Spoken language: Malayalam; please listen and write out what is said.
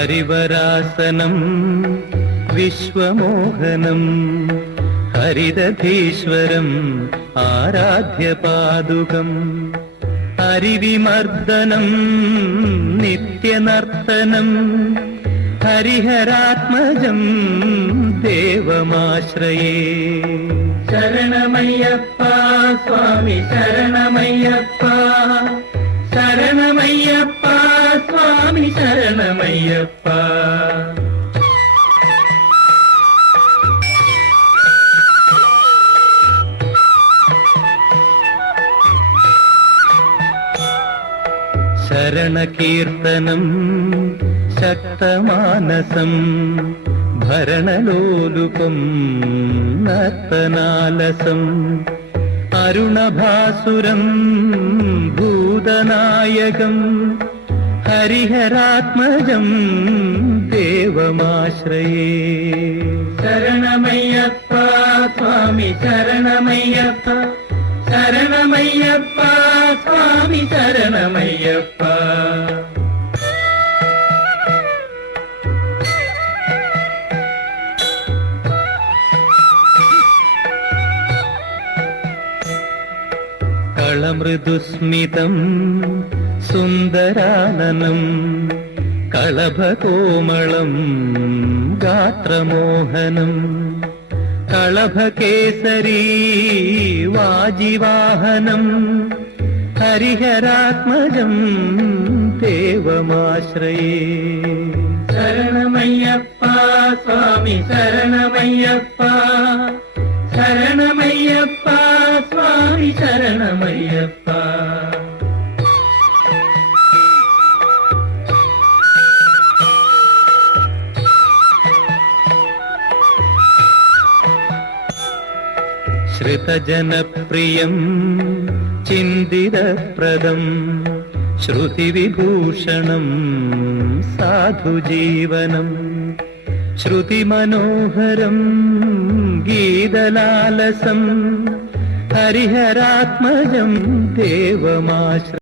ഹരിവരാസനം വിശ്വമോഹനം ഹരിദധീശ്വരം ആരാധ്യപാദുകം ഹരിവിമർദ്ദനം നിത്യനർത്തനം ഹരിഹരാത്മജം ദേവമാശ്രയേ. ശരണമയ്യപ്പ സ്വാമി ശരണമയ്യപ്പ, ശരണമയ്യപ്പ സ്വാമി ശരണമയ്യപ്പ. ശരണകീർത്തനം ശക്തമാനസം ഭരണലോലുപം നർത്തനാലസം അരുണഭാസുരം ഭൂതനായകം ഹരിഹരാത്മജം ദേവമാശ്രയേ. ശരണമയ്യപ്പ സ്വാമി ശരണമയ്യപ്പ, ശരണമയ്യപ്പ സ്വാമി ശരണമയ്യപ്പ. കളമൃദുസ്മിതം സുന്ദരാനനം കളഭകോമളം ഗാത്രമോഹനം കളഭകേസരീ വാജിവാഹനം ഹരിഹരാത്മജം ദേവമാശ്രയേ. ശരണമയ്യപ്പ സ്വാമി ശരണമയ്യപ്പ, ശരണമയ്യപ്പ സ്വാമി ശരണമയ്യപ്പ. ശ്രുതജനപ്രിയം ചിന്തിതപ്രദം ശ്രുതിവിഭൂഷണം സാധുജീവനം ശ്രുതിമനോഹരം ഗീതലാലസം ഹരിഹരാത്മജം ദേവമാശ്രയേ.